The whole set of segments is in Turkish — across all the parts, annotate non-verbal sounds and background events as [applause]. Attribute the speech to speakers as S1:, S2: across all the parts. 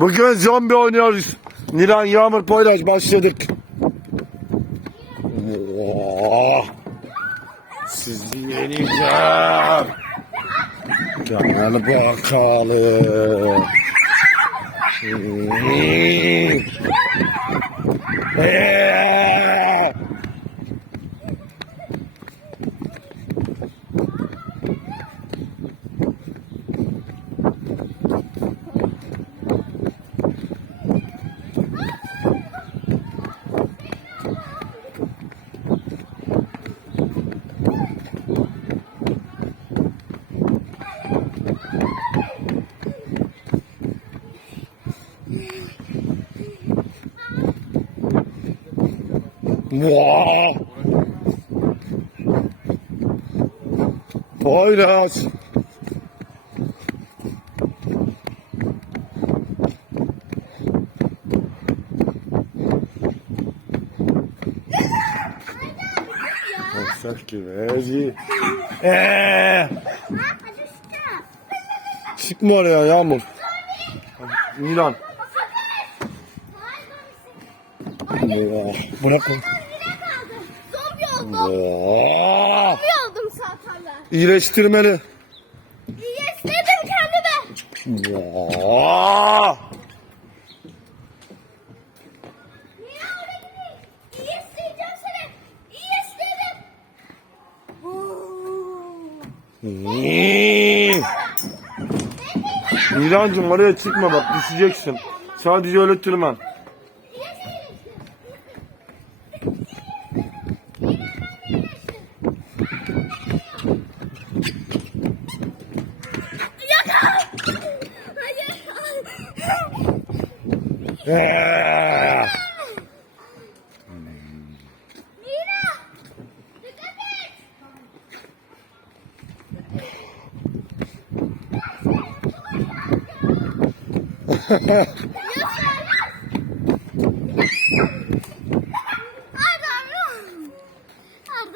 S1: Bugün zombi oynuyoruz. Nilan Yağmur Poyraz başladık. Oo. Sizi yeneceğim. Gel bakalım. Poyraz. Korksak gibi. Ezi. Eee. Çıkma oraya Yağmur. Milan. Vaa, Bırak onu.
S2: Zombi oldum. Zaten.
S1: İyileştirmeli.
S2: İyileştirdim kendimi. Seni. İyileştirdim.
S1: Milancım oraya çıkma bak düşeceksin. Sadece öyle tırman.
S2: Hayır.
S1: Eee!
S2: Mira. Dikkat et. Adam. Adam.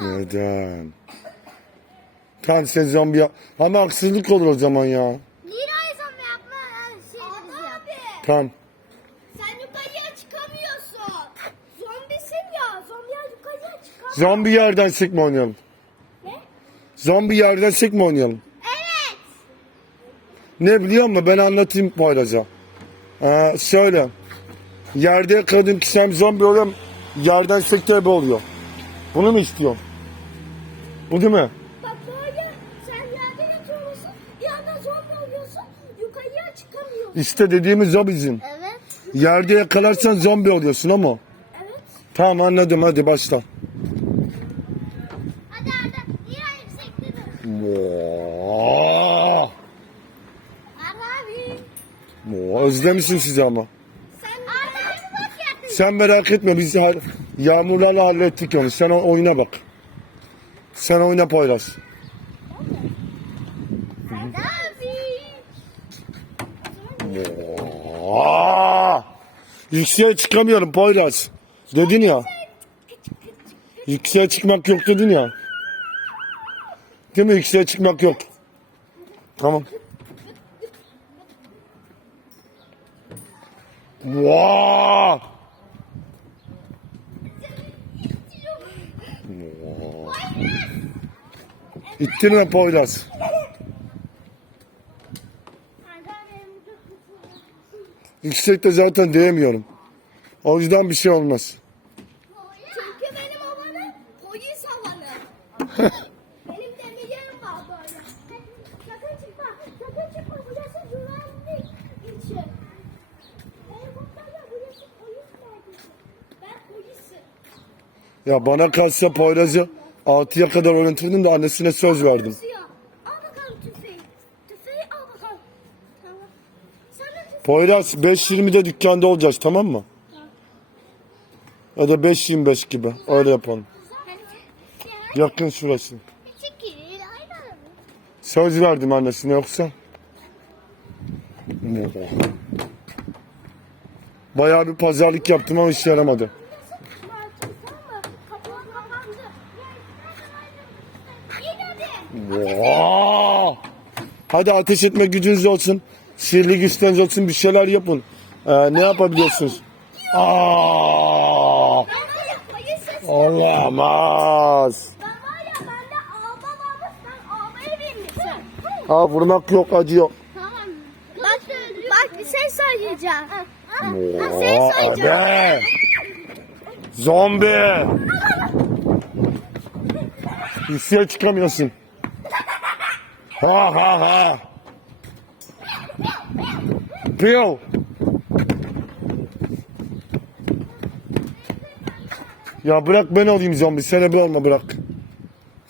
S1: Neden? Tamam sen zombi yap. Ama haksızlık olur o zaman ya.
S2: Mira'yı zombi yapma şey abi.
S1: Tamam.
S2: Sen yukarıya çıkamıyorsun. Zombisin ya. Zombiye yukarıya çıkamıyor.
S1: Zombi yerden sıkma oynayalım.
S2: Ne?
S1: Zombi yerden sıkma oynayalım.
S2: Evet.
S1: Ne biliyor musun? Ben anlatayım Poyraz'a. Ee, şöyle. Yerde yakaladığım kişi hem zombi oluyor yerden sektörbe oluyor. Bunu mu istiyorsun? Bu değil mi?
S2: Bak böyle sen yerde yatıyorsun. Bir anda zombi oluyorsun. Yukarıya çıkamıyorsun.
S1: İşte dediğimiz o bizim.
S2: Evet.
S1: Yerde yakalarsan zombi oluyorsun ama.
S2: Evet.
S1: Tamam anladım hadi başla.
S2: Hadi hadi. Mira yüksekte dur.
S1: Vaa!
S2: Abi.
S1: Vaa, Özlemişim sizi ama.
S2: Sen
S1: merak etme biz har- yağmurlarla hallettik onu. Sen oyuna bak. Sen oyna Poyraz. Yükseğe çıkamıyorum Poyraz. Dedin ya. Yükseğe çıkmak yok dedin ya. Değil mi? Yükseğe çıkmak yok. Tamam. Vaa! İttirme Poyraz. Yüksekte zaten değemiyorum. O yüzden bir şey olmaz.
S2: Çünkü benim alanım polis alanı. [laughs] benim demirlerim var böyle. Sakın çıkma. Sakın çıkma. Burası güvenlik için. Helikopterle burası polis merkezi. Ben polisim.
S1: Ya bana kalsa Poyraz'ı 6'ya kadar öğretirdim de annesine söz verdim.
S2: Suya. Al bakalım tüfeği. Tüfeği al bakalım. Tamam. Sen de tüfeği.
S1: Poyraz 5.20'de dükkanda olacağız tamam mı? Ya da 5.25 gibi öyle yapalım. Yakın şurası. Söz verdim annesine yoksa. Bayağı bir pazarlık yaptım ama işe yaramadı. Hadi ateş etme gücünüz olsun. Sihirli güçleriniz olsun bir şeyler yapın. Ee, ne yapabiliyorsunuz? Aa, olamaz. Aa, vurmak yok acı yok.
S2: Tamam. Bak, bak bir şey söyleyeceğim. Bir
S1: Oo,
S2: şey söyleyeceğim.
S1: Zombi. Üstüne çıkamıyorsun. Ha ha ha. Piyo. Ya bırak ben olayım zombi. Sen bir olma bırak.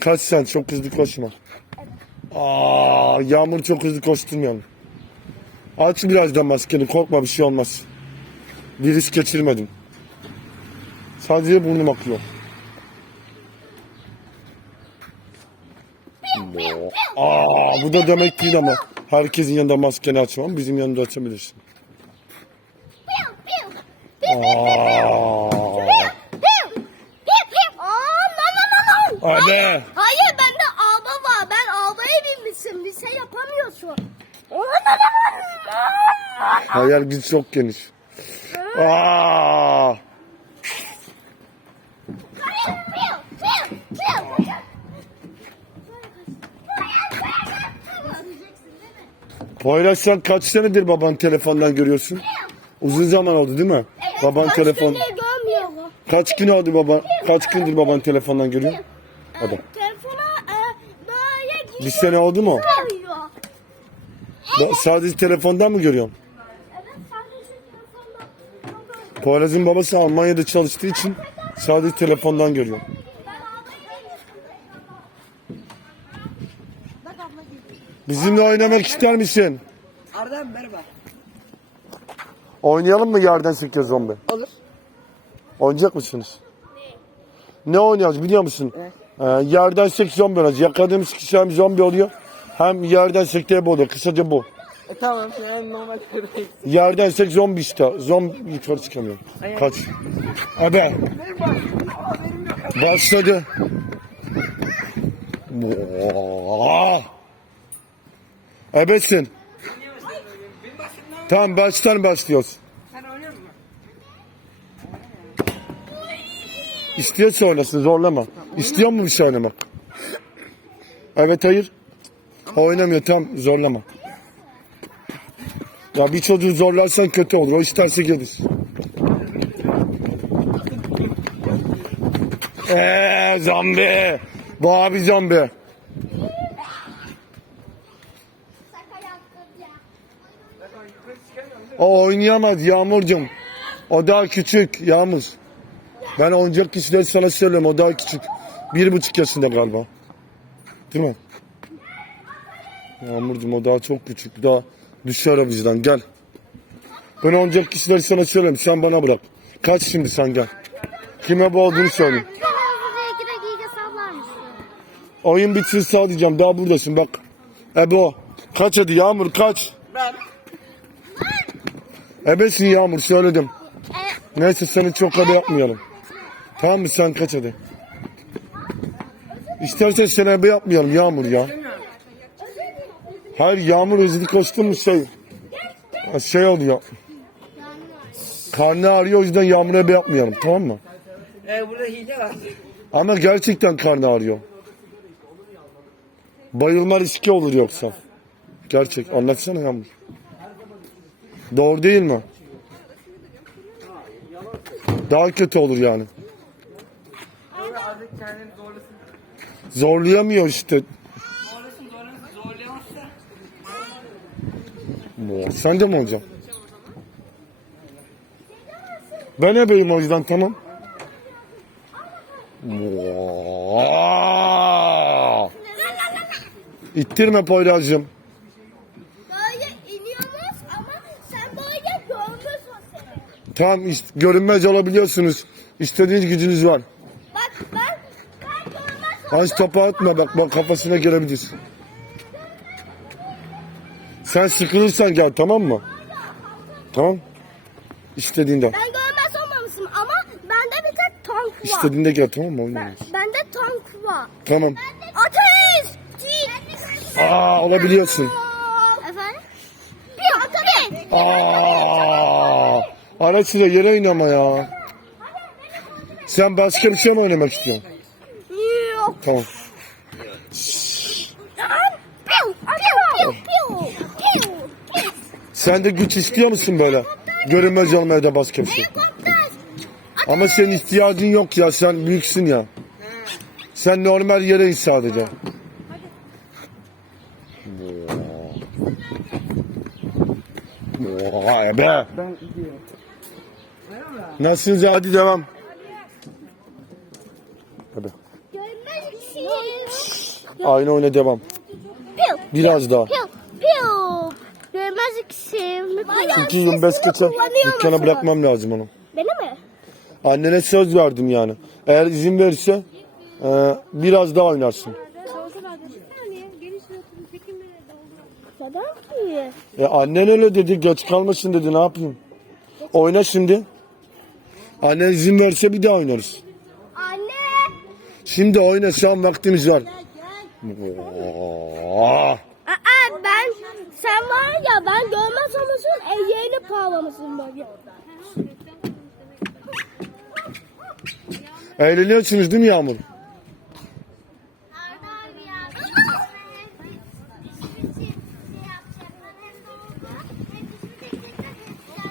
S1: Kaç sen çok hızlı koşma. Aa, yağmur çok hızlı koşturmayalım. Aç biraz da maskeni korkma bir şey olmaz. Virüs geçirmedim. Sadece burnum akıyor. Aa, bu da demek değil ama herkesin yanında maskeni açmam. Bizim yanında açabilirsin. Aa. Abi.
S2: Hayır, bende alba var. Ben albaya binmişim. Bir şey yapamıyorsun.
S1: Hayal güç çok geniş. Aa, Poyraz sen kaç senedir baban telefondan görüyorsun? Uzun zaman oldu değil mi? Baban
S2: Kaç
S1: telefon. Kaç gün oldu baban? Kaç gündür baban telefondan görüyor? Hadi.
S2: Telefona e.
S1: Bir sene oldu mu? Ba- Sadece telefondan mı görüyorsun?
S2: Evet.
S1: Poyraz'ın babası Almanya'da çalıştığı için sadece telefondan görüyor.
S2: Ben albayı Bak abla gidiyor.
S1: Bizimle oynamak ister misin?
S3: Arda merhaba.
S1: Oynayalım mı yerden sekiyor zombi?
S3: Olur.
S1: Oynayacak mısınız? Ne oynuyoruz biliyor musun?
S3: Evet.
S1: Ee, yerden sek zombi olacak. Yakaladığımız kişi hem zombi oluyor hem yerden sekte oluyor. Kısaca bu.
S3: E, tamam sen normal köpek.
S1: Yerden sek zombi işte. Zombi yukarı çıkamıyor. Kaç. Abi. Başladı. Oo. [laughs] Ebesin. Tamam baştan başlıyoruz. İstiyorsa oynasın zorlama. İstiyor mu bir şey oynamak? Evet hayır. Oynamıyor tam zorlama. Ya bir çocuğu zorlarsan kötü olur. O isterse gelir. Eee zombi. Bu abi zombi.
S2: Şaka yaptım ya.
S1: O oynayamaz Yağmurcuğum. O daha küçük Yağmur. Ben oyuncak kişileri sana söylüyorum o daha küçük. Bir buçuk yaşında galiba. Değil mi? Yağmurcuğum o daha çok küçük. Daha düşer o vicdan gel. Ben oyuncak kişileri sana söylüyorum sen bana bırak. Kaç şimdi sen gel. Kime bu olduğunu söyle. Oyun bitsin sağ diyeceğim daha buradasın bak. Ebo kaç hadi Yağmur kaç.
S3: Ben.
S1: Ebesin Yağmur söyledim. Neyse seni çok hadi yapmayalım. Tamam mı sen kaç hadi. İstersen seni ebe yapmayalım Yağmur ya. Hayır Yağmur hızlı koştun mu şey. Şey oluyor. Karnı ağrıyor o yüzden Yağmur ebe yapmayalım tamam mı?
S3: E, burada hile var.
S1: Ama gerçekten karnı ağrıyor. Bayılma riski olur yoksa. Gerçek. Anlatsana Yağmur. Doğru değil mi? Daha kötü olur yani. Zorlayamıyor işte. Oo, Sen de mi hocam? Ben ebeyim o yüzden tamam. Oo. İttirme Poyraz'cığım.
S2: böyle iniyoruz ama sen böyle görmüyorsun seni.
S1: Tamam işte, görünmez olabiliyorsunuz. İstediğiniz gücünüz var.
S2: Bak ben, ben görmez
S1: Hans atma bak bak kafasına gelebilir. Sen sıkılırsan gel tamam mı? Tamam. İstediğinde.
S2: Ben görmez olmamışım ama bende bir tek tank var.
S1: İstediğinde gel tamam mı? Oynarız.
S2: Bende tank var.
S1: Tamam.
S2: Ateş!
S1: Aa olabiliyorsun.
S2: Efendim? Bir ateş!
S1: Aa. Ara sıra yere in ama ya. Sen başka bir şey mi oynamak istiyorsun?
S2: Yok.
S1: Tamam. Sen de güç istiyor musun böyle? Görünmez olmaya da başka bir şey. Ama senin ihtiyacın yok ya. Sen büyüksün ya. Sen normal yere in sadece. Vay be.
S3: Ben gidiyorum.
S1: Nasılsınız? Hadi devam. Hadi. Aynı oyuna devam. Biraz daha.
S2: Görmez ikisi. Bayağı
S1: 225
S2: sesini
S1: geçe
S2: kullanıyor
S1: dükkana bırakmam lazım onu.
S2: Beni mi?
S1: Annene söz verdim yani. Eğer izin verirse e, biraz daha oynarsın. E, annen öyle dedi. Geç kalmasın dedi. Ne yapayım? Oyna şimdi. Annen izin verse bir daha oynarız.
S2: Anne.
S1: Şimdi oyna şu an vaktimiz var.
S2: Aa, ben sen var ya ben görmez olmasın evyeğini bağlamışsın böyle.
S1: Eğleniyorsunuz değil mi Yağmur?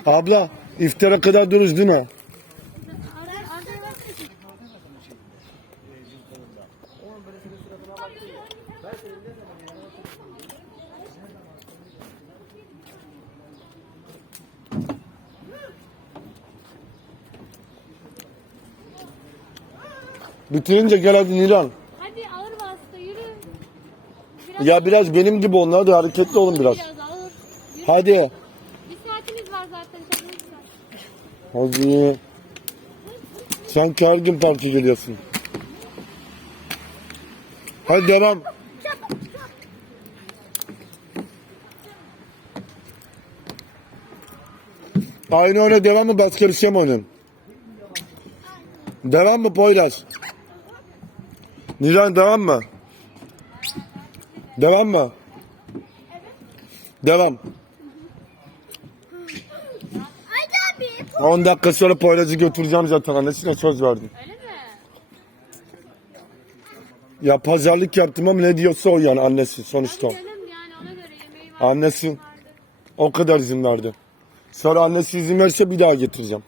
S1: Abla iftara kadar dururuz değil mi? Bitirince gel hadi Nilan.
S4: Hadi ağır bastı yürü. Biraz
S1: Ya biraz benim gibi olun hadi hareketli olun biraz.
S4: biraz ağır.
S1: Hadi.
S4: Bir saatiniz var zaten.
S1: Hadi. Sen her gün parti geliyorsun. Hadi devam. Aynı oyuna devam mı başka bir şey mi oynayın? Devam mı Poyraz? Nilan devam mı? Devam mı? Devam.
S2: Haydi abi.
S1: 10 dakika sonra Poyraz'ı götüreceğim zaten annesine söz verdim.
S4: Öyle mi?
S1: Ya pazarlık yaptım ama ne diyorsa o yani annesi sonuçta.
S4: Canım yani ona göre yemeği var.
S1: Annesi o kadar izin verdi. Sonra annesi izin verirse bir daha getireceğim.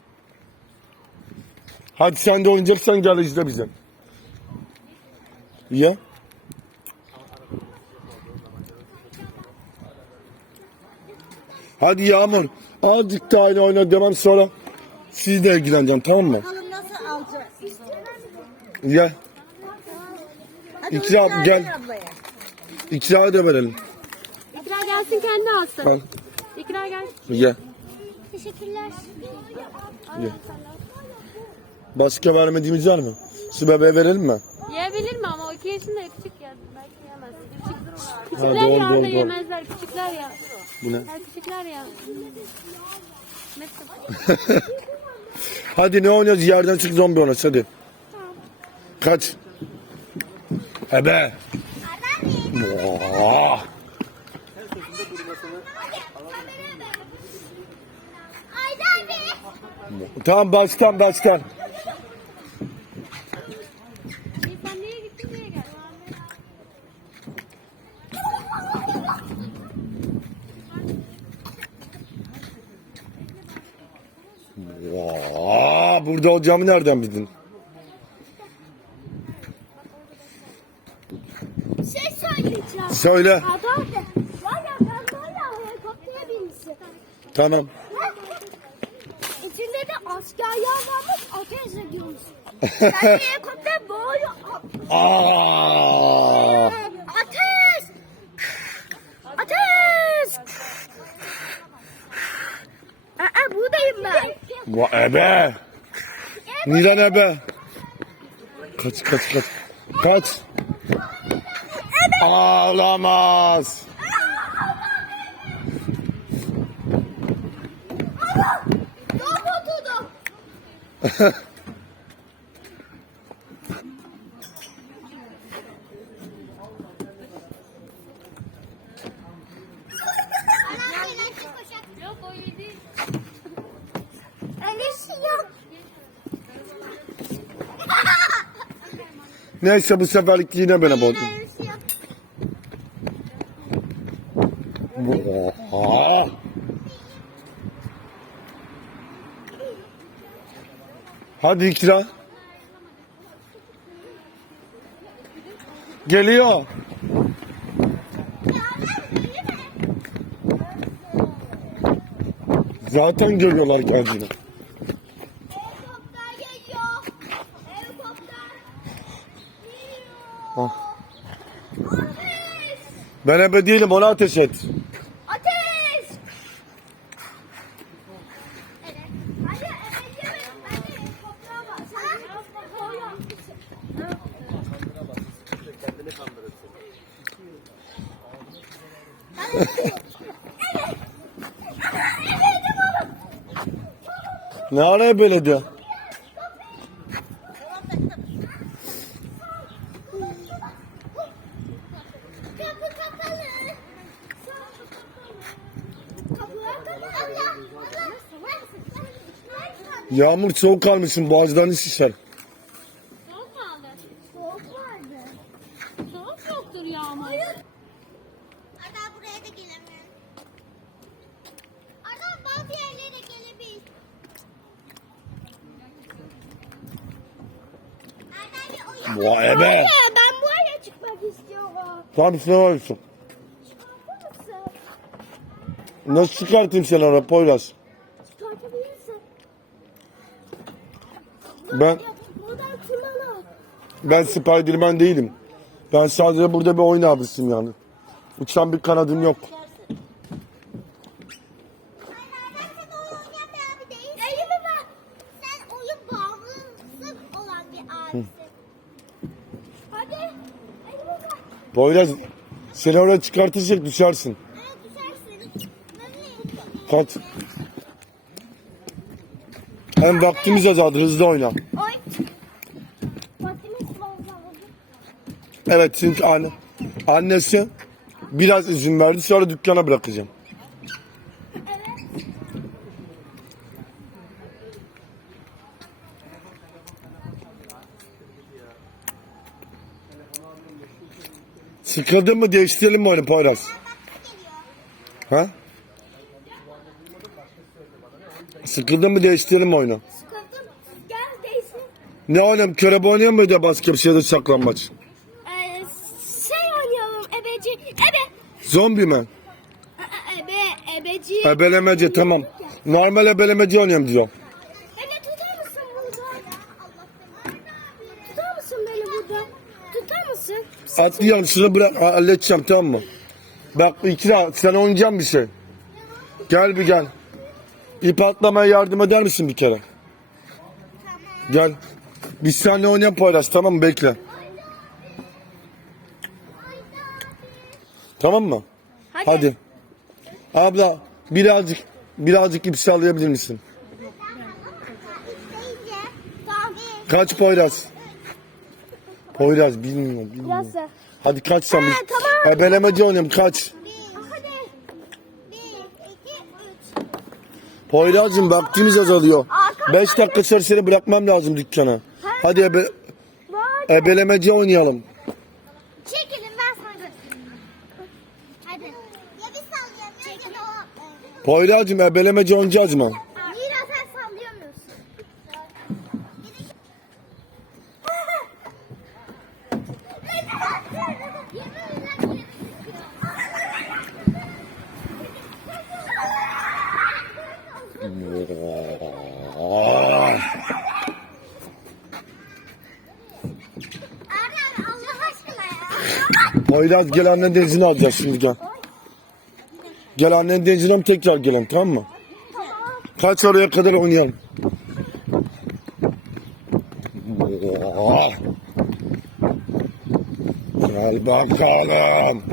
S1: Hadi sen de oynayacaksan gel izle bize. Ye. Hadi Yağmur. Azıcık daha aynı oyna devam sonra siz de ilgileneceğim tamam mı?
S2: Bakalım nasıl alacağız?
S1: Ye. İkra gel. İkra da verelim.
S4: İkra gelsin kendi alsın.
S1: Al.
S4: İkra gel.
S1: Ye.
S2: Teşekkürler.
S1: Başka vermediğimiz var mı? Şu bebeğe verelim mi?
S4: Yiyebilir mi ama o iki yaşında ya, küçük ya. Belki yemez. Küçük. Küçükler
S1: doğru,
S4: ya
S1: doğru, doğru.
S4: yemezler. Küçükler ya.
S1: Bu ne?
S4: Ha, küçükler ya. Mesela. [laughs]
S1: Hadi ne oynuyoruz? Yerden çık zombi oynuyoruz hadi. Kaç. Ebe.
S2: Abi.
S1: Tamam baştan baştan. Burada olacağımı nereden bildin?
S2: Şey söyleyeceğim.
S1: Söyle.
S2: Abi. Var ya ben var ya helikoptere binmişim.
S1: Tamam.
S2: İçinde de askerler varmış ateş ediyormuş. [laughs] Ben de helikopter böyle
S1: Aa.
S2: ateş. Ateş. Aa, buradayım ben.
S1: Va ebe. Nilan ebe. Kaç kaç kaç. Kaç. Ağlamaz.
S2: Yok oturdum.
S4: Yok o yedi.
S1: Neyse bu seferlik yine bana bozdun.
S2: Öylesi yap.
S1: Oha. Hadi ikra. Geliyor. Zaten geliyorlar kendine. Ben ebe değilim ona ateş et.
S2: Ateş. Evet. Hadi. Hadi. Sen biraz.
S1: Ne araya böyle diyor? Yağmur soğuk kalmışsın boğazlarını şişer.
S4: Soğuk mu aldı?
S2: Soğuk vardı.
S4: Soğuk yoktur yağmur.
S2: Arda buraya da gelemiyor. Arda bazı yerlere gelebilir. Arda bir oyun.
S1: Vay be.
S2: Ben buraya çıkmak istiyorum.
S1: Tamam sen varsın.
S2: Çıkartır mısın?
S1: Nasıl çıkartayım seni oraya Poyraz? Ben ben Spiderman değilim. Ben sadece burada bir oyun abisiyim yani. Uçan bir kanadım yok. Poyraz seni oraya çıkartacak düşersin.
S2: Evet düşersin. Nasıl
S1: Kaç. Hem vaktimiz azaldı hızlı oyna.
S2: Oy. Vaktimiz fazla oldu.
S1: Evet çünkü anne, annesi biraz izin verdi sonra dükkana bırakacağım.
S2: Evet.
S1: Sıkıldın mı değiştirelim mi oyunu Poyraz? Ha? Sıkıldın mı değiştirelim mi oyunu?
S2: Sıkıldım. Gel değilsin.
S1: Ne oynayalım? Körebe oynayalım mı ya başka bir şeyde saklanmaç?
S2: Ee, şey oynayalım. Ebeci. Ebe.
S1: Zombi mi?
S2: Ebe. Ebeci.
S1: Ebelemece tamam. Normal ebelemece oynayalım diyor.
S2: Ebe tutar mısın burada? Tutar mısın beni burada? Tutar mısın?
S1: Atlayalım şunu bırak halledeceğim tamam mı? Bak ikra sen oynayacaksın bir şey. Gel bir gel. İp atlamaya yardım eder misin bir kere? Gel. Biz seninle oynayalım Poyraz tamam mı? Bekle. Tamam mı? Hadi. Abla birazcık birazcık ip sallayabilir misin? Kaç Poyraz? Poyraz bilmiyorum bilmiyorum. Hadi kaç sen.
S2: Ha, tamam.
S1: Ebelemeci oynayalım kaç.
S2: Hadi.
S1: Poyraz'cığım vaktimiz azalıyor.
S2: Arkadaşlar-
S1: 5 dakika içeri seni bırakmam lazım dükkana. Hadi ebe, ebelemeci oynayalım.
S2: Çekilin ben sana göstereyim. Hadi. Ya bir sallayalım ya da o.
S1: Poyraz'cığım ebelemeci oynayacağız mı?
S2: Mira sen sallayamıyorsun.
S1: Poyraz gel annen denzini alacağız şimdi gel. Gel annen mi tekrar gelelim tamam mı? Kaç oraya kadar oynayalım. Gel bakalım.